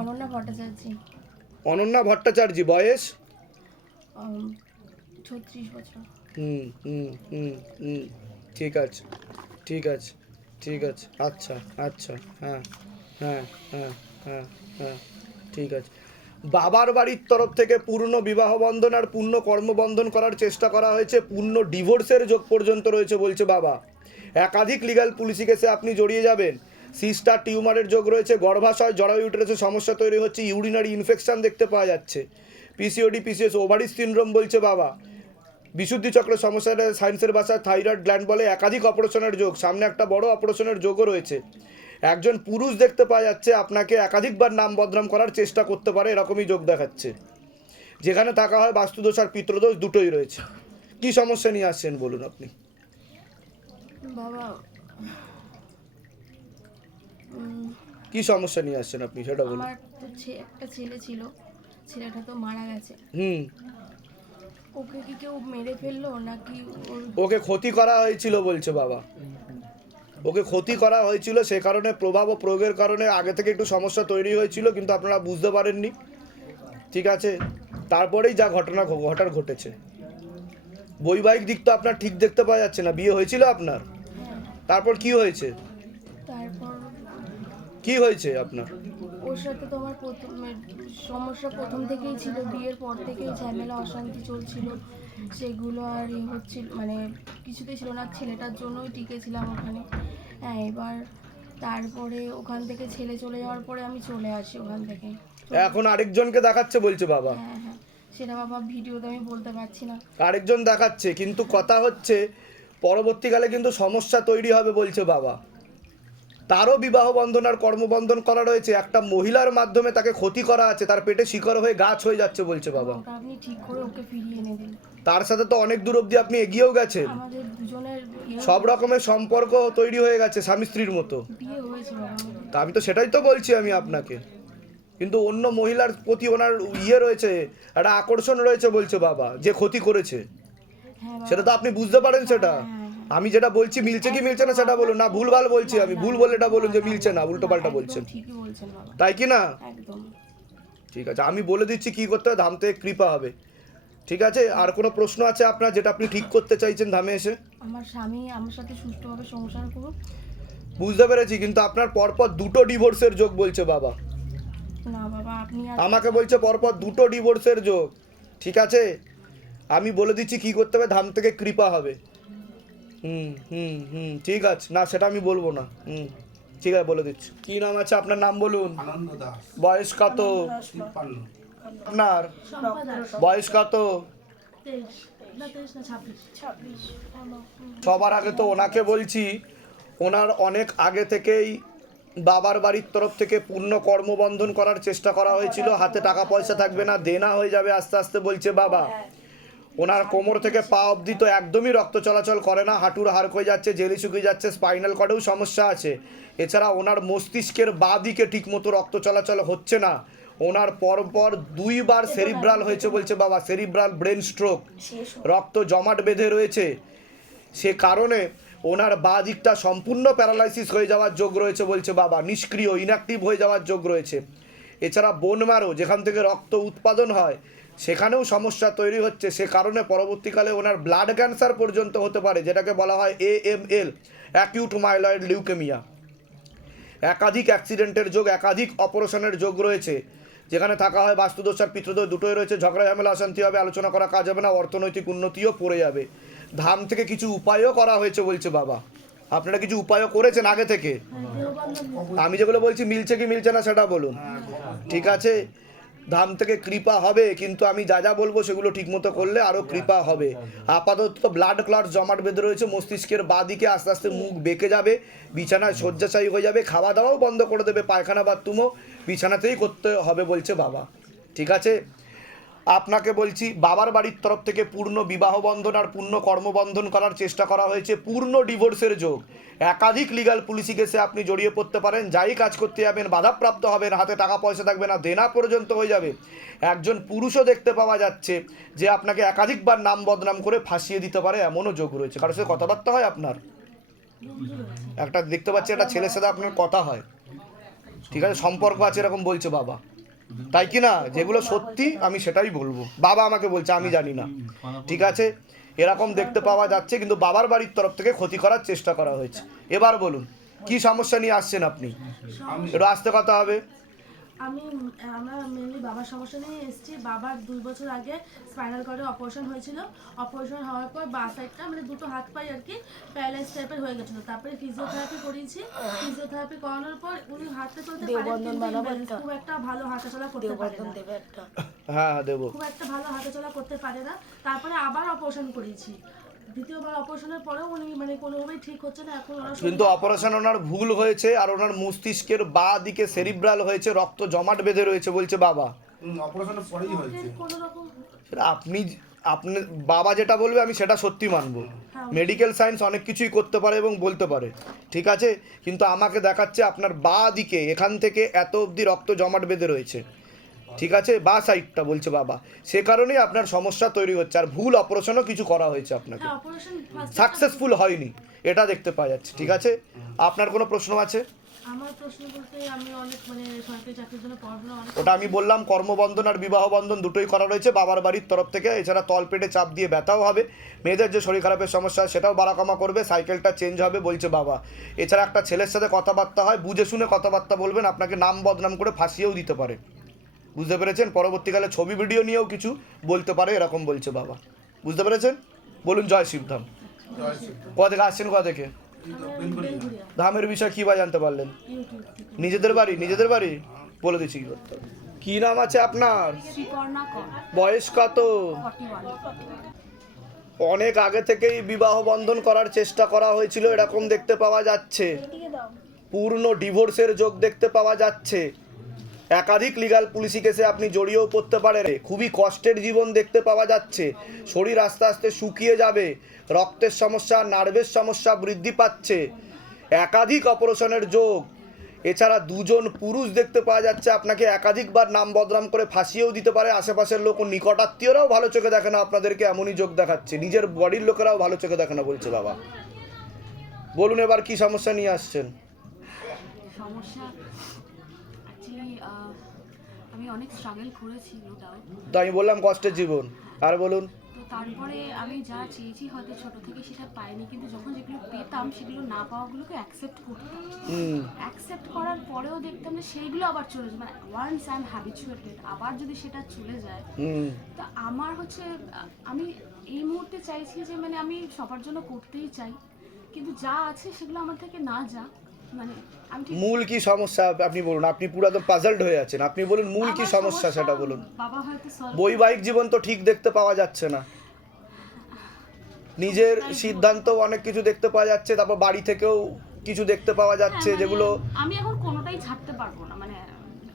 অনন্যা ভট্টাচার্য। অনন্যা ভট্টাচার্য, বয়স? 36 বছর। হুম হুম হুম হুম ঠিক আছে, ঠিক আছে, ঠিক আছে, আচ্ছা আচ্ছা, হ্যাঁ হ্যাঁ হ্যাঁ হ্যাঁ হ্যাঁ, ঠিক আছে। বাবার বাড়ির তরফ থেকে পূর্ণ বিবাহ বন্ধন আর পূর্ণ কর্মবন্ধন করার চেষ্টা করা হয়েছে, পূর্ণ ডিভোর্সের যোগ পর্যন্ত রয়েছে বলছে বাবা। একাধিক লিগ্যাল পুলিশি কেসে আপনি জড়িয়ে যাবেন। সিস্টার টিউমারের যোগ রয়েছে, গর্ভাশয় জরায়ু ইউটেরাসে সমস্যা তৈরি হচ্ছে, ইউরিনারি ইনফেকশন দেখতে পাওয়া যাচ্ছে, পিসিওডি পিসিএস ওভারি সিনড্রোম বলছে বাবা। বিশুদ্ধি চক্র সমস্যাটা সায়েন্সের ভাষায় থাইরয়েড গ্ল্যান্ড বলে, একাধিক অপারেশনের যোগ, সামনে একটা বড় অপারেশনের যোগও রয়েছে। একজন পুরুষ দেখতে পাওয়া যাচ্ছে আপনাকে একাধিকবার নাম বদনাম করার চেষ্টা করতে পারে, এরকমই যোগ দেখাচ্ছে। যেখানে থাকা হয় বাস্তুদোষ আর পিতৃদোষ দুটোই রয়েছে। কি সমস্যা নিয়ে আসছেন বলুন আপনি? বাবা, কি সমস্যা নিয়ে আসছেন আপনি সেটা বলুন। আমার তো একটা ছেলে ছিল, ছেলেটা তো মারা গেছে। হুম। ওকে কি কেউ মেরে ফেললো নাকি ওকে ক্ষতি করা হয়েছিল বলছে বাবা। ওকে ক্ষতি করা হয়েছিল, সে কারণে প্রভাব ও প্রয়োগের কারণে আগে থেকে একটু সমস্যা তৈরি হয়েছিল, কিন্তু আপনারা বুঝতে পারেননি। ঠিক আছে, তারপরেই যা ঘটনা ঘটার ঘটেছে। বৈবাহিক দিক তো আপনার ঠিক দেখতে পাওয়া যাচ্ছে না, বিয়ে হয়েছিল আপনার? হ্যাঁ, তারপর কি হয়েছে? তারপর কি হয়েছে আপনার? ওর সাথে তো আমার সমস্যা প্রথম থেকেই ছিল, বিয়ের পর থেকেই ঝামেলা অশান্তি চলছিল, সেগুলো আর হচ্ছিল, মানে কিছুতেই ছিল না, ছেলেটার জন্যই টিকেছিলাম ওখানে। হ্যাঁ, এবার তারপরে ওখান থেকে ছেলে চলে যাওয়ার পরে আমি চলে আসি ওখান থেকে। এখন আরেকজনকে দেখাচ্ছে বলছে বাবা। হ্যাঁ হ্যাঁ, সেটা বাবা ভিডিওতে আমি বলতে পারছি না। আরেকজন দেখাচ্ছে, কিন্তু কথা হচ্ছে পরবর্তীকালে কিন্তু সমস্যা তৈরি হবে বলছে বাবা। তারও বিবাহ বন্ধন আর কর্মবন্ধন করা রয়েছে, একটা মহিলার মাধ্যমে তাকে ক্ষতি করা আছে, তার পেটে শিকড় হয়ে গাছ হয়ে যাচ্ছে বলছে বাবা। ওটা আপনি ঠিক করে ওকে ফিরিয়ে এনে দিন। তার সাথে তো অনেক দূর অবধি আপনি এগিয়েও গেছেন, আমাদের দুজনের সব রকমের সম্পর্ক তৈরি হয়ে গেছে স্বামী স্ত্রীর মতো। বিয়ে হয়েছে বাবা আমাদের। তা আমি তো সেটাই তো বলছি আমি আপনাকে, কিন্তু অন্য মহিলার প্রতি ওনার রয়েছে, একটা আকর্ষণ রয়েছে বলছে বাবা, যে ক্ষতি করেছে। হ্যাঁ বাবা। সেটা তো আপনি বুঝতে পারেন সেটা। হ্যাঁ, হ্যাঁ, হ্যাঁ। আমি যেটা বলছি মিলছে কি মিলছে না সেটা বলুন না, ভুলভাল বলছি আমি, ভুল বলে এটা বলুন যে মিলছে না, উল্টো পাল্টা একদম বলছেন, ঠিকই বলছেন বাবা। তাই কি না? একদম। ঠিক আছে, আমি বলে দিচ্ছি কি করতে হবে, ধাম থেকে কৃপা হবে। ঠিক আছে, আর কোনো প্রশ্ন আছে আপনার যেটা আপনি ঠিক করতে চাইছেন ধামে এসে? আমার স্বামী আমার সাথে সুষ্ঠুভাবে সংসার করুক। বুঝতে পেরেছি, কিন্তু আপনার পরপর দুটো ডিভোর্সের যোগ বলছে বাবা। না বাবা, আপনি আর আমাকে বলছে পরপর দুটো ডিভোর্সের যোগ। ঠিক আছে, আমি বলে দিচ্ছি কি করতে হবে, ধাম থেকে কৃপা হবে। হুম হুম হুম ঠিক আছে, না সেটা আমি বলবো না। হুম ঠিক আছে, বলে দিচ্ছি। কি নাম আছে আপনার? নাম বলুন। আনন্দ দাস, বয়স কত 53। আপনার? বয়স কত? সবার আগে তো ওনাকে বলছি, ওনার অনেক আগে থেকেই বাবার বাড়ির তরফ থেকে পূর্ণ কর্মবন্ধন করার চেষ্টা করা হয়েছিল, হাতে টাকা পয়সা থাকবে না, দেনা হয়ে যাবে আস্তে আস্তে বলছে বাবা। ওনার কোমর থেকে পা অবধি তো একদমই রক্ত চলাচল করে না, হাঁটুর হাড় হয়ে যাচ্ছে, জেলি শুকিয়ে যাচ্ছে, স্পাইনাল কর্ডেও সমস্যা আছে। এছাড়া ওনার মস্তিষ্কের বাঁ দিকে ঠিকমতো রক্ত চলাচল হচ্ছে না। ওনার পরপর 2বার সেরিব্রাল হয়েছে বলছে বাবা, সেরিব্রাল ব্রেন স্ট্রোক, রক্ত জমাট বেঁধে রয়েছে। সে কারণে ওনার বাঁ দিকটা সম্পূর্ণ প্যারালাইসিস হয়ে যাওয়ার যোগ রয়েছে বলছে বাবা, নিষ্ক্রিয় ইনঅ্যাক্টিভ হয়ে যাওয়ার যোগ রয়েছে। এছাড়া বোন ম্যারো, যেখান থেকে রক্ত উৎপাদন হয়, সেখানেও সমস্যা তৈরি হচ্ছে। সে কারণে পরবর্তীকালে ওনার ব্লাড ক্যান্সার পর্যন্ত হতে পারে, যেটাকে বলা হয় AML, অ্যাকিউট মাইলয়েড লিউকেমিয়া। একাধিক অ্যাক্সিডেন্টের যোগ, একাধিক অপারেশনের যোগ রয়েছে। যেখানে থাকা হয় বাস্তুদোষ আর পিতৃদোষ দুটোই রয়েছে। ঝগড়া ঝামেলা অশান্তি হবে, আলোচনা করা কাজ হবে না, অর্থনৈতিক উন্নতিও পড়ে যাবে। ধাম থেকে কিছু উপায়ও করা হয়েছে বলছে বাবা। আপনারা কিছু উপায়ও করেছেন আগে থেকে? আমি যেগুলো বলছি মিলছে কি মিলছে না সেটা বলুন। ঠিক আছে, ধাম থেকে কৃপা হবে, কিন্তু আমি যা যা বলবো সেগুলো ঠিকমতো করলে আরও কৃপা হবে। আপাতত ব্লাড ক্লট জমাট বেঁধে রয়েছে মস্তিষ্কের বাঁ দিকে, আস্তে আস্তে মুখ বেঁকে যাবে, বিছানায় শয্যাশায়ী হয়ে যাবে, খাওয়া দাওয়াও বন্ধ করে দেবে, পায়খানা বাথরুমও বিছানাতেই করতে হবে বলছে বাবা। ঠিক আছে, আপনাকে বলছি বাবার বাড়ির তরফ থেকে পূর্ণ বিবাহ বন্ধন আর পূর্ণ কর্মবন্ধন করার চেষ্টা করা হয়েছে, পূর্ণ ডিভোর্সের যোগ। একাধিক লিগাল পুলিশি কেসে আপনি জড়িয়ে পড়তে পারেন, যাই কাজ করতে যাবেন বাধাপ্রাপ্ত হবেন, হাতে টাকা পয়সা থাকবে না, দেনা পর্যন্ত হয়ে যাবে। একজন পুরুষও দেখতে পাওয়া যাচ্ছে যে আপনাকে একাধিকবার নাম বদনাম করে ফাঁসিয়ে দিতে পারে, এমনও যোগ রয়েছে। কারোর সাথে কথাবার্তা হয় আপনার? একটা দেখতে পাচ্ছি একটা ছেলের সাথে আপনার কথা হয়, ঠিক আছে, সম্পর্ক আছে এরকম বলছে বাবা, তাই কি না? যেগুলো সত্যি আমি সেটাই বলবো, বাবা আমাকে বলছে, আমি জানি না। ঠিক আছে, এরকম দেখতে পাওয়া যাচ্ছে, কিন্তু বাবার বাড়ির তরফ থেকে ক্ষতি করার চেষ্টা করা হয়েছে। এবার বলুন কি সমস্যা নিয়ে আসছেন আপনি, একটু আস্তে কথা হবে। আমরা মেনলি বাবার সমস্যা নিয়ে এসেছি। বাবার 2 বছর আগে স্পাইনাল কর্ডে অপারেশন হয়েছিল। অপারেশন হওয়ার পর বাঁ সাইডটা মানে দুটো হাত পাই আর কি প্যারালাইজ টাইপের হয়ে গেছিলো। তারপরে ফিজিওথেরাপি করিয়েছি। ফিজিওথেরাপি করানোর পর উনি হাঁটতে চলতে পারেন, কিন্তু খুব একটা ভালো হাঁটাচলা করতে পারে না। হ্যাঁ দেবো। খুব একটা ভালো হাঁটাচলা করতে পারে না। তারপরে আবার অপারেশন করিয়েছি। দ্বিতীয়বার অপারেশনের পরেও উনি মানে কোনোভাবেই ঠিক হচ্ছে না। এখন ওরা কিন্তু অপারেশন ওনার ভুল হয়েছে, আর ওনার মস্তিষ্কের বাঁ দিকে সেরিব্রাল হয়েছে, রক্ত জমাট বেঁধে রয়েছে বলছে বাবা। অপারেশনের পরেই হয়েছে। কোনো রকম সেটা আপনি বাবা যেটা বলবে আমি সেটা সত্যি মানবো। মেডিকেল সায়েন্স অনেক কিছুই করতে পারে এবং বলতে পারে, ঠিক আছে, কিন্তু আমাকে দেখাচ্ছে আপনার বাঁ দিকে এখান থেকে এত অবধি রক্ত জমাট বেঁধে রয়েছে, ঠিক আছে, বাঁ সাইডটা বলছে বাবা, সে কারণেই আপনার সমস্যা তৈরি হচ্ছে। আর ভুল অপারেশনও কিছু করা হয়েছে আপনাকে, অপারেশন সাকসেসফুল হয়নি, এটা দেখতে পাওয়া যাচ্ছে। ঠিক আছে, আপনার কোনো প্রশ্ন আছে? আমার প্রশ্ন বলতে আমি অনেক মানে সরকারি চাকরির জন্য পড়াশোনা অনেক ওটা আমি বললাম, কর্মবন্ধন আর বিবাহ বন্ধন দুটোই করা রয়েছে বাবার বাড়ির তরফ থেকে। এছাড়া তলপেটে চাপ দিয়ে ব্যথাও হবে, মেয়েদের যে শরীর খারাপের সমস্যা সেটাও বাড়াকমা করবে, সাইকেলটা চেঞ্জ হবে বলছে বাবা। এছাড়া একটা ছেলের সাথে কথাবার্তা হয়, বুঝে শুনে কথাবার্তা বলবেন, আপনাকে নাম বদনাম করে ফাঁসিয়েও দিতে পারে, বুঝতে পেরেছেন? পরবর্তীকালে ছবি ভিডিও নিয়েও কিছু বলতে পারে, এরকম বলছে বাবা, বুঝতে পেরেছেন? বলুন জয় শিবধাম। কোথা থেকে আসছেন, কোথা থেকে? বেলঘুরিয়া ধামের বিষয় কী বা জানতে পারলেন? ইউটিউব থেকে। নিজেদের বাড়ি বলে দিচ্ছি কি করতে হবে। কী নাম আছে আপনার? শ্রীকর্ণা কর বয়স কত? 41। অনেক আগে থেকেই বিবাহ বন্ধন করার চেষ্টা করা হয়েছিল এরকম দেখতে পাওয়া যাচ্ছে, পূর্ণ ডিভোর্সের যোগ দেখতে পাওয়া যাচ্ছে, একাধিক লিগ্যাল পুলিশি কেসে আপনি জড়িয়েও পড়তে পারেন, খুবই কষ্টের জীবন দেখতে পাওয়া যাচ্ছে, শরীর আস্তে আস্তে শুকিয়ে যাবে, রক্তের সমস্যা, নার্ভের সমস্যা বৃদ্ধি পাচ্ছে, একাধিক অপারেশনের যোগ। এছাড়া দুজন পুরুষ দেখতে পাওয়া যাচ্ছে আপনাকে একাধিকবার নাম বদনাম করে ফাঁসিয়েও দিতে পারে, আশেপাশের লোক ও নিকটাত্মীয়রাও ভালো চোখে দেখে না আপনাদেরকে, এমনই যোগ দেখাচ্ছে, নিজের বডির লোকেরাও ভালো চোখে দেখে না বলছে বাবা। বলুন এবার কি সমস্যা নিয়ে আসছেন? সমস্যা অ্যাকচুয়ালি আমি অনেক স্ট্রাগল করেছি, নো ডাউট। তো আমি বললাম কষ্টের জীবন, আর বলুন। তো তারপরে আমি যা চেয়েছি হয়তো ছোট থেকে সেটা পাইনি, কিন্তু যখন যেগুলো পেতাম সেগুলো না পাওয়াগুলোকে অ্যাকসেপ্ট করতাম। অ্যাকসেপ্ট করার পরেও দেখতাম যে সেইগুলো আবার চলে যায়, মানে ওয়ান্স আই এম হ্যাবিচুয়েটেড, আবার যদি সেটা চলে যায় তা আমার হচ্ছে আমি এই মুহূর্তে চাইছি যে মানে আমি সবার জন্য করতেই চাই, কিন্তু যা আছে সেগুলো আমার থেকে না যা, মানে আমি ঠিক মূল কি সমস্যা আপনি বলুন, আপনি পুরো একদম পাজলড হয়ে আছেন, আপনি বলুন মূল কি আমার সমস্যা সেটা বলুন। বাবা হয়তো solve বৈবাহিক জীবন তো ঠিক দেখতে পাওয়া যাচ্ছে না, নিজের সিদ্ধান্ত অনেক কিছু দেখতে পাওয়া যাচ্ছে, তারপর বাড়ি থেকেও কিছু দেখতে পাওয়া যাচ্ছে হ্যাঁ, মানে যেগুলো আমি এখন কোনোটাই ছাড়তে পারবো না, মানে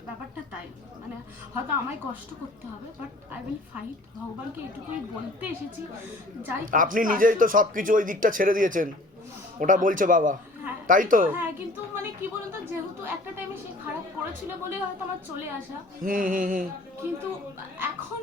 ব্যাপারটা তাই, মানে হয়তো আমায় কষ্ট করতে হবে, বাট আই উইল ফাইট। ভগবানকে এটুকুই বলতে এসেছি, যাই আপনি নিজেই তো সব কিছু ওই দিকটা ছেড়ে দিয়েছেন, ওটা বলছে বাবা, হ্যাঁ, তাই তো? হ্যাঁ, কিন্তু মানে কি বলুন তো, যেহেতু একটা টাইমে সে খারাপ করেছিল বলে হয়তো আমার চলে আসা, হুম। কিন্তু এখন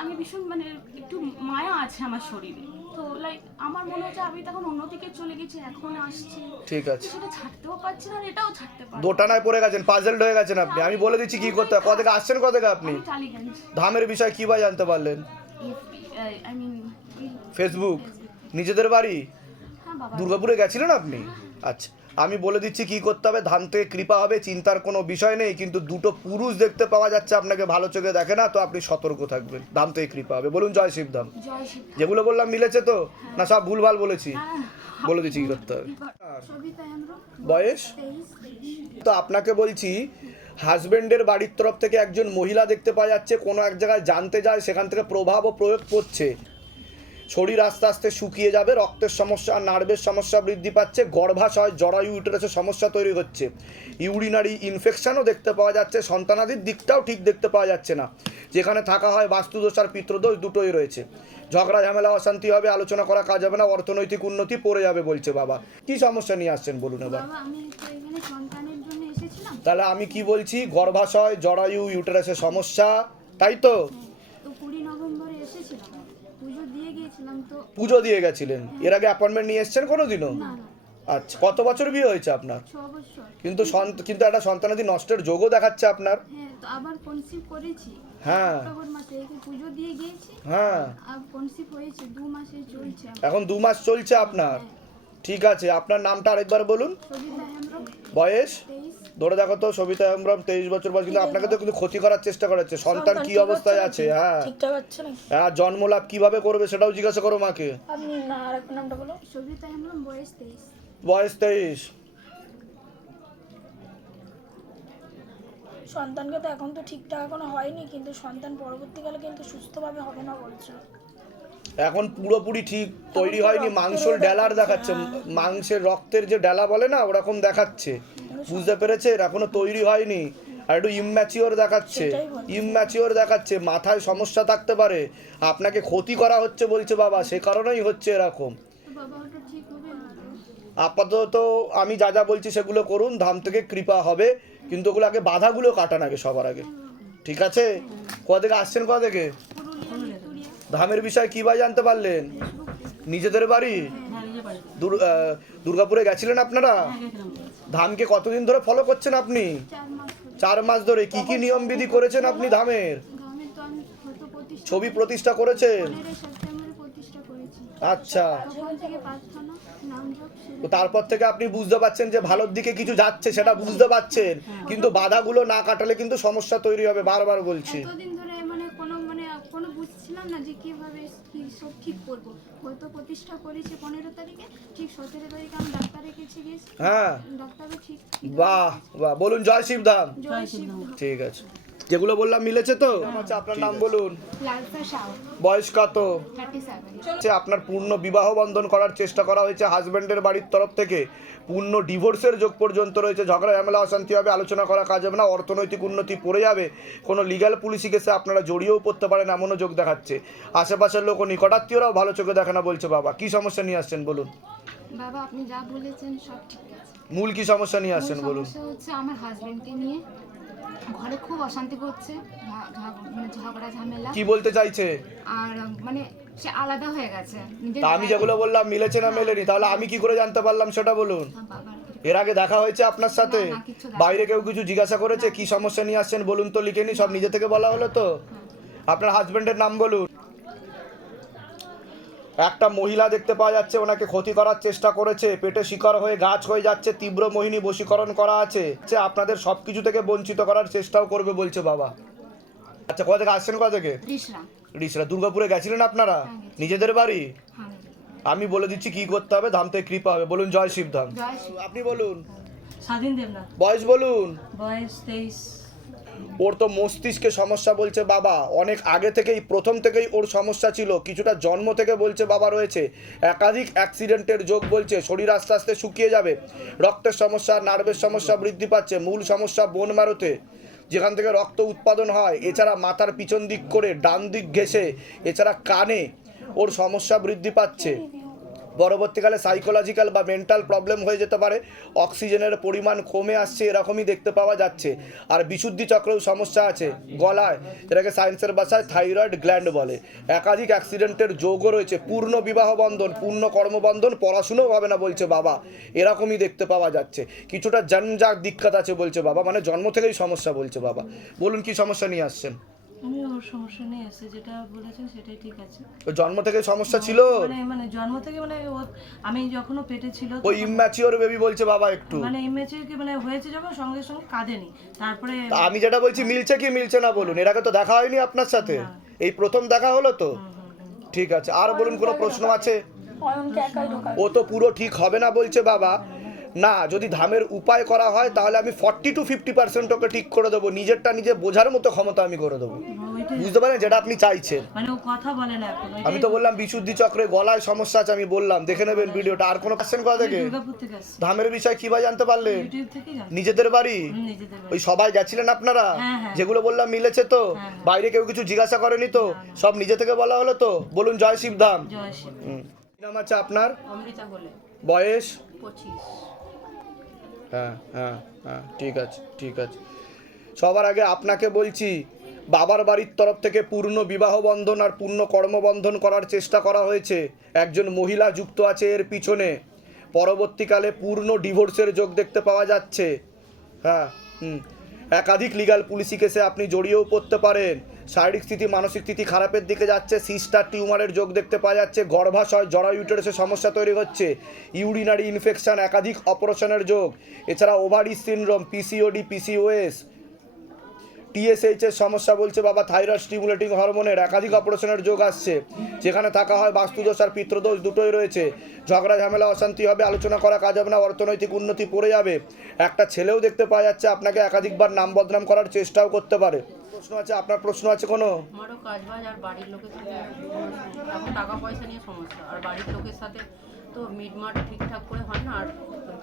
আমি ভীষণ মানে একটু মায়া আছে আমার শরীরে, তো লাইক আমার মনে হচ্ছে আমি তখন অন্যদিকে চলে গেছি, এখন আসছি, ঠিক আছে, সেটা ছাড়তেও পারছি না আর এটাও ছাড়তে পারছি না। দোটানায় পড়ে গেছেন, পাজলড হয়ে গেছেন আপনি। আমি বলে দিচ্ছি কি করতে হবে। কোথা থেকে আসছেন, কোথা থেকে আপনি? আমি টালিগঞ্জ, ধামের বিষয় কি বা জানতে পারলেন? I mean Facebook. নিজেদের বাড়ি হ্যাঁ বাবা, দুর্গাপুরে গেছিলেন আপনি? আচ্ছা, আমি বলে দিচ্ছি কি করতে হবে। ধাম থেকে কৃপা হবে, চিন্তার কোনো বিষয় নেই, কিন্তু দুটো পুরুষ দেখতে পাওয়া যাচ্ছে আপনাকে, ভালো চোখে দেখে না, তো আপনি সতর্ক থাকবেন, ধাম থেকে কৃপা হবে। বলুন জয় শিবধাম। জয় শিব। যেগুলো বললাম মিলেছে তো, না সব ভুলভাল বলেছি? বলে দিচ্ছি কি করতে হবে। সবিতা হেন্দ্র, বয়স 23। তো আপনাকে বলছি, হাজবেন্ডের বাড়ির তরফ থেকে একজন মহিলা দেখতে পাওয়া যাচ্ছে, কোনো এক জায়গায় জানতে যায়, সেখান থেকে প্রভাব ও প্রয়োগ করছে, শরীর আস্তে আস্তে শুকিয়ে যাবে, রক্তের সমস্যা আর নার্ভের সমস্যা বৃদ্ধি পাচ্ছে, গর্ভাশয় জরায়ু ইউটেরাসের সমস্যা তৈরি হচ্ছে, ইউরিনারি ইনফেকশনও দেখতে পাওয়া যাচ্ছে, সন্তানাদির দিকটাও ঠিক দেখতে পাওয়া যাচ্ছে না, যেখানে থাকা হয় বাস্তুদোষ আর পিতৃদোষ দুটোই রয়েছে, ঝগড়া ঝামেলা অশান্তি হবে, আলোচনা করা কাজ হবে না, অর্থনৈতিক উন্নতি পড়ে যাবে বলছে বাবা। কি সমস্যা নিয়ে আসছেন বলুন এবার। বাবা আমি তো এখানে সন্তানের জন্য এসেছিলাম। তাহলে আমি কি বলছি, গর্ভাশয় জরায়ু ইউটেরাসের সমস্যা, তাই তো? তো 20 নভেম্বরে এসেছিলাম, পুজো দিয়ে গিয়েছিলাম। তো পুজো দিয়ে গেছিলেন, এর আগে অ্যাপয়েন্টমেন্ট নিয়ে এসেছেন কোনোদিনও? না না, আচ্ছা, কত বছর বিয়ে হয়েছে আপনার? 6 বছর। কিন্তু একটা সন্তানাদি নষ্টের যোগও দেখাচ্ছে আপনার। হ্যাঁ, তো আবার কনসিভ করেছি। হ্যাঁ। অক্টোবর মাসে একে পুজো দিয়ে গিয়েছি। হ্যাঁ, আর কনসিভ হয়েছে 2 মাসে চলছে আমার। এখন 2 মাস চলছে আপনার। ঠিক আছে, আপনার নামটা আরেকবার বলুন। সবিতা হেমব্রম, বয়স 23। ধরে দেখো তো, সবিতা হেমব্রম, 23 বছর বয়স। কিন্তু আপনাকে তো কিন্তু ক্ষতি করার চেষ্টা করাচ্ছে। সন্তান কি অবস্থায় আছে? হ্যাঁ, ঠিকঠাক আছে নাকি? হ্যাঁ, জন্মলাভ কিভাবে করবে সেটাও জিজ্ঞাসা করো মাকে। আপনি না আরেকটা নামটা বলো। সবিতা হেমব্রম, বয়স 23। বয়স 23। সন্তানকে তো এখন তো ঠিকঠাক এখনো হয়নি, কিন্তু সন্তান পরবর্তীকালে কিন্তু সুস্থভাবে হবে না বলছে। এখন পুরোপুরি ঠিক তৈরি হয়নি, মাংসের ডেলার দেখাচ্ছে, মাংসের রক্তের যে ডেলা বলে না ওরকম দেখাচ্ছে, বুঝতে পেরেছেন? এখনো তৈরি হয়নি, আর একটু ইম্যাচিওর দেখাচ্ছে, ইম্যাচিওর দেখাচ্ছে, মাথায় সমস্যা থাকতে পারে, আপনাকে ক্ষতি করা হচ্ছে বলছে বাবা, সে কারণেই হচ্ছে এরকম। তো বাবা ওটা ঠিক হবে না তো? আপাতত আমি যা যা বলছি সেগুলো করুন, ধাম থেকে কৃপা হবে, কিন্তু ওগুলো আগে বাধাগুলো কাটান আগে, সবার আগে, ঠিক আছে? কোথা থেকে আসছেন, কোথা থেকে? পুরুলিয়া, ভিক্টোরিয়া, ধামের বিষয়ে কী ভাই জানতে পারলেন? ফেসবুক। নিজেদের বাড়ি? দুর্গাপুরে গেছিলেন আপনারা? ধামকে কতদিন ধরে ফলো করছেন আপনি? 4 মাস হলো। 4 মাস ধরে কি কি নিয়ম বিধি করেছেন আপনি ধামের? গ্রামে তো আমি ফটো প্রতিষ্ঠা ছবি প্রতিষ্ঠা করেছেন? 15 সেপ্টেম্বরে প্রতিষ্ঠা করেছি। আচ্ছা, তখন থেকে প্রার্থনা, নাম জপ শুরু। তো তারপর থেকে আপনি বুঝতে পারছেন যে ভালোর দিকে কিছু যাচ্ছে, সেটা বুঝতে পারছেন, কিন্তু বাধাগুলো না কাটালে কিন্তু সমস্যা তৈরি হবে, বারবার বলছি। এতদিন ধরে কোনো বুঝছিলাম না যে কিভাবে কি সব ঠিক করবো। গত প্রতিষ্ঠা করেছি 15 তারিখে, ঠিক 17 তারিখে আমি ডাক্তারের কাছে গেছি। হ্যাঁ, ডাক্তারও ঠিক বাহ বাহ, বলুন জয় শিবধাম। জয় শিব। ঠিক আছে, যেগুলো বললাম মিলেছে তো? আচ্ছা, আপনার নাম বলুন। লালসা সাউ, বয়স কত? 37। আপনার পূর্ণ বিবাহ বন্ধন করার চেষ্টা করা হয়েছে হাজব্যান্ডের বাড়ির তরফ থেকে, পূর্ণ ডিভোর্সের যোগ পর্যন্ত রয়েছে, ঝগড়া ঝামেলা অশান্তি হবে, আলোচনা করা কাজ হবে না, অর্থনৈতিক উন্নতি পড়ে যাবে, কোনো লিগ্যাল পুলিশি কেসে আপনারা জড়িয়েও পড়তে পারেন এমনও যোগ দেখাচ্ছে। আশেপাশের লোক ও নিকটাত্মীয়রাও ভালো চোখে দেখে না বলছে বাবা। কি সমস্যা নিয়ে আসছেন বলুন? বাবা আপনি যা বলেছেন সব ঠিক আছে। মূল কি সমস্যা নিয়ে আসছেন বলুন? সমস্যা হচ্ছে আমার হাজবেন্ডকে নিয়ে ঘরে খুব অশান্তি করছে, মানে ঝগড়া ঝামেলা, কি বলতে চাইছে? আর মানে সে আলাদা হয়ে গেছে নিজের তা আমি যেগুলো বললাম মিলেছে না মেলেনি, তাহলে আমি কি করে জানতে পারলাম সেটা বলুন? বাবার এর আগে দেখা হয়েছে আপনার সাথে? না, কিচ্ছু দেখা বাইরে কেউ কিছু জিজ্ঞাসা করেছে কি সমস্যা নিয়ে আসছেন বলুন তো, লিখে নি, সব নিজে থেকে বলা হলো তো? আপনার হাজবেন্ডের নাম বলুন। একটা মহিলা দেখতে পাওয়া যাচ্ছে, ওনাকে ক্ষতি করার চেষ্টা করেছে, পেটে শিকার হয়ে গাছ হয়ে যাচ্ছে, তীব্র মোহিনী বশীকরণ করা আছে, আপনাদের সব কিছু থেকে বঞ্চিত করার চেষ্টাও করবে বলছে বাবা। আচ্ছা, কোথা থেকে আসছেন, কোথা থেকে? রিসরা। রিসরা। দুর্গাপুরে গেছিলেন আপনারা? নিজেদের বাড়ি? হ্যাঁ আমি বলে দিচ্ছি কি করতে হবে, ধাম থেকে কৃপা হবে। বলুন জয় শিবধাম। জয় শ্রী। আপনি বলুন। স্বাধীন দেবনাথ, বয়স বলুন। বয়স 23। ওর তো মস্তিষ্কে সমস্যা বলছে বাবা, অনেক আগে থেকেই, প্রথম থেকেই ওর সমস্যা ছিল, কিছুটা জন্ম থেকে বলছে বাবা রয়েছে, একাধিক অ্যাক্সিডেন্টের যোগ বলছে, শরীর আস্তে আস্তে শুকিয়ে যাবে, রক্তের সমস্যা, নার্ভের সমস্যা বৃদ্ধি পাচ্ছে, মূল সমস্যা বোন ম্যারোতে, যেখান থেকে রক্ত উৎপাদন হয়, এছাড়া মাথার পিছন দিক করে ডান দিক ঘেঁষে, এছাড়া কানে ওর সমস্যা বৃদ্ধি পাচ্ছে। পরবর্তীকালে সাইকোলজিক্যাল বা মেন্টাল প্রবলেম হয়ে যেতে পারে, অক্সিজেনের পরিমাণ কমে আসছে এরকমই দেখতে পাওয়া যাচ্ছে। আর বিশুদ্ধি চক্রেও সমস্যা আছে গলায়, এটাকে সায়েন্সের ভাষায় থাইরয়েড গ্ল্যান্ড বলে। একাধিক অ্যাক্সিডেন্টের যোগও রয়েছে, পূর্ণ বিবাহ বন্ধন, পূর্ণ কর্মবন্ধন, পড়াশুনোও হবে না বলছে বাবা, এরকমই দেখতে পাওয়া যাচ্ছে। কিছুটা জন্মজাত দিক্কত আছে বলছে বাবা, মানে জন্ম থেকেই সমস্যা বলছে বাবা। বলুন কি সমস্যা নিয়ে আসছেন? আমি ওর সমস্যা নিয়ে এসেছি, যেটা বলেছেন সেটাই ঠিক আছে। তো জন্ম থেকে সমস্যা ছিল? মানে জন্ম থেকে মানে ও, আমি যখনও পেটে ছিল ওই ইম্যাচিওর বেবি বলছে বাবা একটু, মানে ইমেজকে মানে হয়েছে যখন সঙ্গে সঙ্গে কাঁদেনি, তারপরে তা আমি যেটা বলছি মিলছে কি মিলছে না বলুন। এর আগে তো দেখা হয়নি আপনার সাথে, এই প্রথম দেখা হলো তো? ঠিক আছে, আর বলুন, কোনো প্রশ্ন আছে? অয়নকে একাই ঢোকায়। ও তো পুরো ঠিক হবে না বলছে বাবা। না, যদি ধামের উপায় করা হয় তাহলে আমি 40 to 50% ওকে ঠিক করে দেবো, নিজেরটা নিজে বোঝার মতো ক্ষমতা আমি করে দেবো, ওইটাই, বুঝতে পারেন যেটা আপনি চাইছেন। মানে ও কথা বলে না এখন। আমি তো বললাম বিশুদ্ধি চক্রে গলায় সমস্যা আছে, আমি বললাম দেখে নেবেন ভিডিওটা। আর কোনো কোশ্চেন কথা থেকে? দুর্গাপুর থেকে আসছি, ধামের বিষয় কি ভাই জানতে পারলেন? ইউটিউব থেকেই জানি। নিজেদের বাড়ি? নিজেদের বাড়ি। ওই সবাই গেছিলেন আপনারা? হ্যাঁ, হ্যাঁ। যেগুলো বললাম মিলেছে তো? বাইরে কেউ কিছু জিজ্ঞাসা করেনি তো? সব নিজে থেকে বলা হলো তো? বলুন জয় শিবধাম। জয় শিব। কি নাম আছে আপনার? অমৃতা বলে। বয়স? 25। হ্যাঁ হ্যাঁ হ্যাঁ, ঠিক আছে ঠিক আছে। সবার আগে আপনাকে বলছি, বাবার বাড়ির তরফ থেকে পূর্ণ বিবাহ বন্ধন আর পূর্ণ কর্মবন্ধন করার চেষ্টা করা হয়েছে, একজন মহিলা যুক্ত আছে এর পিছনে। পরবর্তীকালে পূর্ণ ডিভোর্সের যোগ দেখতে পাওয়া যাচ্ছে। হ্যাঁ, একাধিক লিগ্যাল পুলিশি কেসে আপনি জড়িয়েও পড়তে পারেন। শারীরিক স্থিতি মানসিক স্থিতি খারাপের দিকে যাচ্ছে। সিস্টার টিউমারের যোগ দেখতে পাওয়া যাচ্ছে। গর্ভাশয় জরা ইউটেরাসের সমস্যা তৈরি হচ্ছে। ইউরিনারি ইনফেকশন, একাধিক অপারেশনের যোগ। এছাড়া ovary syndrome, PCOD, PCOS, TSH এর সমস্যা বলছে বাবা। থাইরয়েড স্টিমুলেটিং হরমোনের একাধিক অপারেশনের যোগ আসছে। যেখানে থাকা হয় বাস্তুদোষ আর পিতৃদোষ দুটোই রয়েছে। ঝগড়া ঝামেলা অশান্তি হবে, আলোচনা করা কাজ হবে না, অর্থনৈতিক উন্নতি পড়ে যাবে। একটা ছেলেও দেখতে পাওয়া যাচ্ছে আপনাকে একাধিকবার নাম বদনাম করার চেষ্টাও করতে পারে। প্রশ্ন আছে? আপনার প্রশ্ন আছে কোনো? আমারও কাজ বাজ আর বাড়ির লোকের সাথে এখন টাকা পয়সা নিয়ে সমস্যা, আর বাড়ির লোকের সাথে তো মিটমাট ঠিকঠাক করে হয় না। আর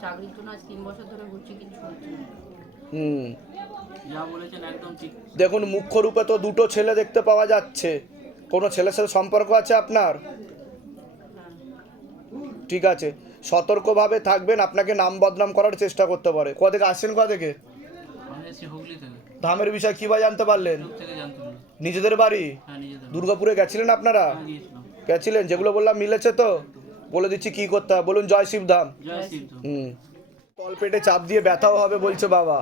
চাকরির জন্য আজ 3 বছর ধরে ঘুরছি, কিছু হচ্ছে না। যা বলেছেন একদম ঠিক। দেখুন, মুখ্য রূপে তো দুটো ছেলে দেখতে পাওয়া যাচ্ছে। কোনো ছেলের সাথে সম্পর্ক আছে আপনার? ঠিক আছে, সতর্কভাবে থাকবেন, আপনাকে নাম বদনাম করার চেষ্টা করতে পারে। কোথা থেকে আসছেন? কোথা থেকে? আমি এসেছি হুগলি থেকে। ধামের বিষয় কী বা জানতে পারলেন? দূর থেকে জানতাম না। নিজেদের বাড়ি? হ্যাঁ, নিজেদের দুর্গাপুরে গেছিলেন আপনারা? গিয়েছিলাম। গেছিলেন? যেগুলো বললাম মিলেছে তো? বলে দিচ্ছি কি করতে হবে, বলুন। জয় শিবধাম। জয় শিব। তলপেটে চাপ দিয়ে ব্যথাও হবে বলছে বাবা।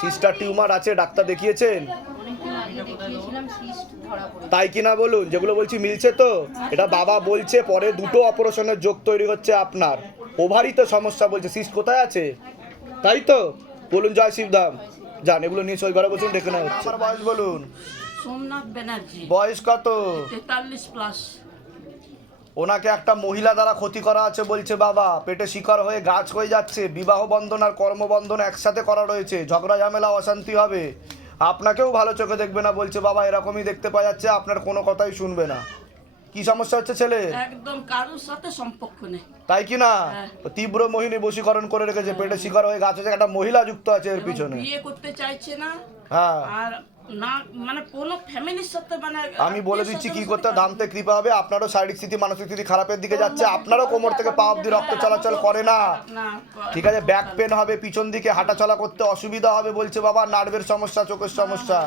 সিস্টার টিউমার আছে, ডাক্তার দেখিয়েছেন? অনেকদিন আগে দেখিয়েছিলাম, সিস্ট ধরা পড়ে। তাই কি না বলুন? যেগুলো বলছি মিলছে তো? এটা বাবা বলছে পরে দুটো অপারেশনের যোগ তৈরি হচ্ছে আপনার। ওভারিতে সমস্যা বলছে, সিস্ট কোথায় আছে, তাই তো? বলুন জয় শিবধাম। যান, এগুলো নিয়ে সই ঘরে বসুন, ডেকে নেওয়া হচ্ছে। আমার বয়স বলুন। সোমনাথ ব্যানার্জি, বয়স কত? 43+। ওনাকে একটা মহিলা দ্বারা ক্ষতি করা আছে বলছে বাবা। পেটে শিকার হয়ে গাছ হয়ে যাচ্ছে। বিবাহ বন্ধন আর কর্মবন্ধন একসাথে করা রয়েছে। ঝগড়া ঝামেলা অশান্তি হবে। আপনাকেও ভালো চোখে দেখবে না বলছে বাবা। এরকমই দেখতে পাওয়া যাচ্ছে, আপনার কোনো কথাই শুনবে না। কি সমস্যা হচ্ছে ছেলে? একদম কারোর সাথে সম্পর্ক নেই। তাই কি না? তীব্র মোহিনী বশীকরণ করে রেখেছে। পেটে শিকার হয়ে গাছ হয়েছে, একটা মহিলা যুক্ত আছে এর পিছনে। বিয়ে করতে চাইছে না। হ্যাঁ, আর না মানে কোনো ফ্যামিলির সাথে মানে আমি বলে দিচ্ছি কি করতে। দামতে কৃপা হবে। আপনারও শারীরিক স্থিতি মানসিক স্থিতি খারাপের দিকে যাচ্ছে। আপনারও কোমর থেকে পা অব্দি রক্ত চলাচল করে না। না ঠিক আছে, ব্যাক পেন হবে, পিছন দিকে হাঁটা চলা করতে অসুবিধা হবে বলছে বাবা। নার্ভের সমস্যা, চোখের সমস্যা।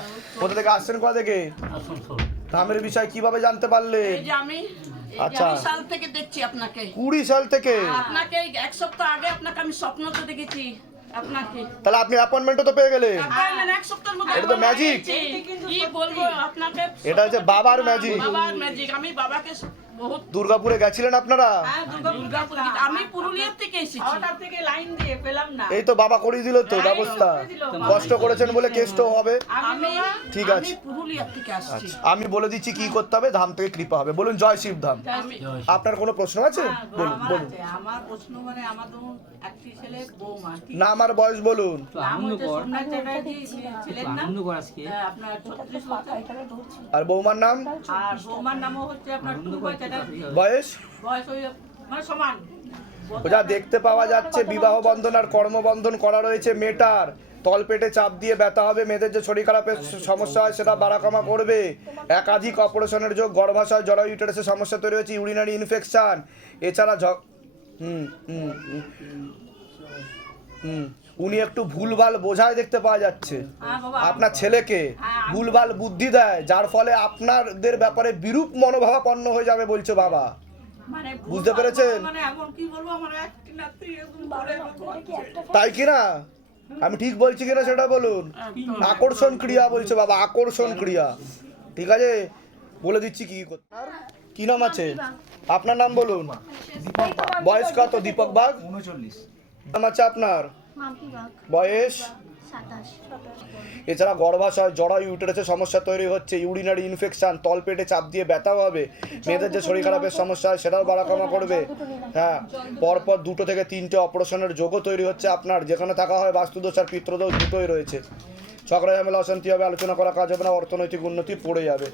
কোথা থেকে আসছেন? কোথা থেকে? আসানসোল। ধামের বিষয় কিভাবে জানতে পারলেন? এই যে আমি আচ্ছা। 20 সাল থেকে দেখছি আপনাকে। 20 সাল থেকে? আপনাকে এই 1 সপ্তাহ আগে আপনাকে আমি স্বপ্নতে দেখেছি আপনাকে। তাহলে আপনি অ্যাপয়েন্টমেন্টও তো পেয়ে গেলেন। appointment 1 সপ্তাহের মধ্যে এটা তো magic। কি বলবো আপনাকে? এটা হচ্ছে বাবার ম্যাজিক। বাবার ম্যাজিক। আমি বাবাকে বহুত দুর্গাপুরে গেছিলেন আপনারা? দুর্গাপুর, আমি পুরুলিয়া থেকে এসেছি। এই তো বাবা করে দিল তো ব্যবস্থা। কষ্ট করেছেন বলে কেসটাও হবে। আমি ঠিক আছে। আমি পুরুলিয়া থেকে আসছি। আচ্ছা, আমি বলে দিচ্ছি কি করতে হবে। ধাম থেকে কৃপা হবে। বলুন জয় শিব ধাম। আমি আপনার কোনো প্রশ্ন আছে? বলুন বলুন। আমার প্রশ্ন মানে আমার ধরুন একটি ছেলে বৌমা, ঠিক না, আমার বয়স বলুন। নাম হচ্ছে সোমনাথ চ্যাটার্জি, ছেলের নাম আপনার 36 বছর, আর বৌমার নাম? আর বৌমার নামও হচ্ছে আপনার টুম্পা চ্যাটার্জি। বয়স? বয়স ওই মানে সমান। যা দেখতে পাওয়া যাচ্ছে, বিবাহ বন্ধন আর কর্মবন্ধন করা রয়েছে মেয়েটার। তলপেটে চাপ দিয়ে ব্যথা হবে। মেয়েদের যে শরীর খারাপের সমস্যা হয় সেটা বাড়াকমা করবে। একাধিক অপারেশনের যোগ। গর্ভাশয় জরা ইউটেরাসের সমস্যা তৈরি হয়েছে। Urinary infection. এছাড়া উনি একটু ভুলভাল বোঝায় দেখতে পাওয়া যাচ্ছে আপনার ছেলেকে। ভুলভাল বুদ্ধি দেয়, যার ফলে আপনাদের ব্যাপারে বিরূপ মনোভাবাপন্ন হয়ে যাবে বলছে বাবা। মানে বুঝতে পেরেছেন? মানে এমন কি বলবো, আমার একটি নাতি এরকম করে তাই কি না? আমি ঠিক বলছি কিনা সেটা বলুন। আকর্ষণ ক্রিয়া বলছে বাবা, আকর্ষণ ক্রিয়া। ঠিক আছে, বলে দিচ্ছি কি করতে। কি নাম আছে আপনার? নাম বলুন। বয়স কত? দীপক বাগ। 39। নাম আছে আপনার? মাম্পি বাগ, বয়স? 27। এছাড়া গর্ভাশয় জরা ইউটেরাসের সমস্যা তৈরি হচ্ছে। Urinary infection. তলপেটে চাপ দিয়ে ব্যথাও হবে। মেয়েদের যে শরীর খারাপের সমস্যা হয় সেটাও বাড়াকমা করবে। হ্যাঁ, পরপর 2 থেকে 3টে অপারেশনের যোগও তৈরি হচ্ছে আপনার। যেখানে থাকা হয় বাস্তুদোষ আর পিতৃদোষ দুটোই রয়েছে। ঝগড়া ঝামেলা অশান্তি হবে, আলোচনা করা কাজ হবে না, অর্থনৈতিক উন্নতি পড়ে যাবে।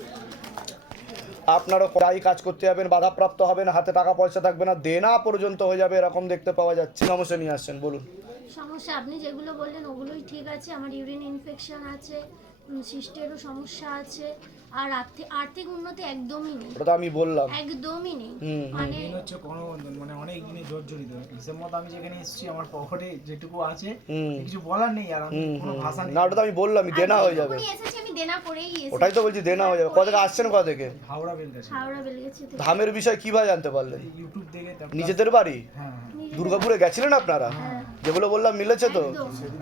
আপনারও যাই কাজ করতে যাবেন বাধাপ্রাপ্ত হবেন। হাতে টাকা পয়সা থাকবে না, দেনা পর্যন্ত হয়ে যাবে, এরকম দেখতে পাওয়া যাচ্ছে। সমস্যা নিয়ে আসছেন, বলুন। সমস্যা আপনি যেগুলো বললেন ওগুলোই ঠিক আছে। আমার ইউরিন ইনফেকশন আছে, সিস্টেরও সমস্যা আছে, আর আর্থিক উন্নতি একদমই নেই। ওটা তো আমি বললাম। একদমই নেই। মানে হচ্ছে কোনো মানে অনেক দিনে জর্জরিত। হিসেব মতো আমি যেখানে এসেছি আমার পকেটে যেটুকু আছে কিছু বলার নেই, আর আমি কোনো ভাষা নেই। না, ওটা তো আমি বললাম, দেনা হয়ে যাবে। এসেছি আমি দেনা করেই এসেছি। ওটাই তো বলছি দেনা হয়ে যাবে। কোথা থেকে আসছেন, কোথা থেকে? হাওড়া বেলগাছি হাওড়া বেলগেছে থেকে। ধামের বিষয় কিভাবে জানতে পারলেন? ইউটিউব দেখে তারপর নিজেদের বাড়ি হ্যাঁ দুর্গাপুরে গেছিলেন আপনারা? যেগুলো বললাম মিলেছে তো?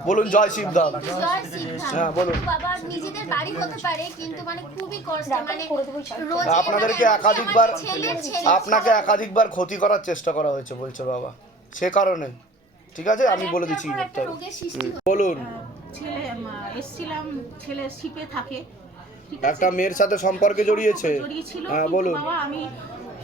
বলুন জয় শিবধাম। জয় শিবধাম। হ্যাঁ বলুন। বাবা নিজেদের বাড়ি হতে পারে কিন্তু মানে খুবই কষ্ট, মানে রোজ আপনাদেরকে আপনাকে একাধিকবার ক্ষতি করার চেষ্টা করা হয়েছে বলছে বাবা, সে কারণে। ঠিক আছে, আমি বলে দিচ্ছি কি করতে হবে। রোগের সৃষ্টি বলুন। ছেলে এসছিলাম, ছেলে শিপে থাকে, ঠিক একটা মেয়ের সাথে সম্পর্কে জড়িয়েছে। জড়িয়েছিল। হ্যাঁ কিন্তু বলুন। বাবা আমি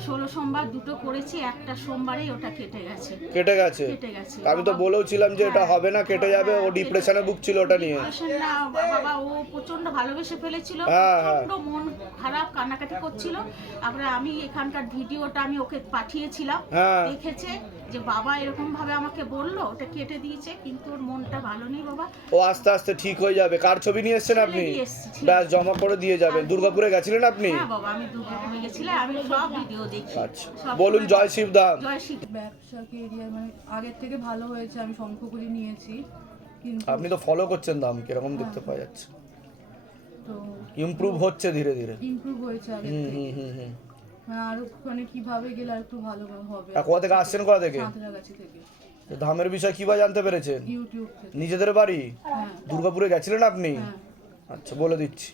16 সোমবার দুটো করেছি, একটা সোমবারেই ওটা কেটে গেছে। কেটে গেছে? কেটে গেছে। আমি তো বলেও ছিলাম যে এটা হবে না, কেটে যাবে। ও ডিপ্রেশনে ভুগছিল ওটা নিয়ে। ডিপ্রেশন না বাবা, ও প্রচন্ড ভালোবেসে ফেলেছিল, হ্যাঁ, হ্যাঁ। প্রচন্ড মন খারাপ, কান্নাকাটি করছিল। তারপরে আমি এখানকার ভিডিওটা আমি ওকে পাঠিয়েছিলাম, হ্যাঁ। দেখেছে যে বাবা এরকম ভাবে আমাকে বললো, ওটা কেটে দিয়েছে। কিন্তু ওর মনটা ভালো নেই বাবা। ও আস্তে আস্তে ঠিক হয়ে যাবে। কার ছবি নিয়ে এসেছেন আপনি? ছেলে নিয়ে এসেছি। ব্যাস জমা করে দিয়ে যাবেন। দুর্গাপুরে গেছিলেন আপনি? হ্যাঁ বাবা, আমি দুর্গাপুরে গেছিলাম, আমি সব ভিডিও দেখি। আচ্ছা, সব বলুন সময়- জয় শিবধাম। জয় শিব। ব্যবসাকে এরিয়া মানে আগের থেকে ভালো হয়েছে, আমি শঙ্খগুলি নিয়েছি কিন্তু আপনি তো ফলো করছেন দাম, কিরকম দেখতে পাওয়া যাচ্ছে। তো ইমপ্রুভ হচ্ছে ধীরে ধীরে। ইমপ্রুভ হয়েছে আগের হুম থেকে। হুম হুম হুম। মানে আরো মানে কিভাবে গেলে আর একটু ভালো হবে। আর কোথা থেকে আসছেন, কোথা থেকে? সাঁতরাগাছি থেকে, ধামের বিষয় কিভাবে জানতে পেরেছেন? ইউটিউব থেকে। নিজেদের বাড়ি হ্যাঁ দুর্গাপুরে গেছিলেন আপনি? হ্যাঁ। আচ্ছা, বলে দিচ্ছি।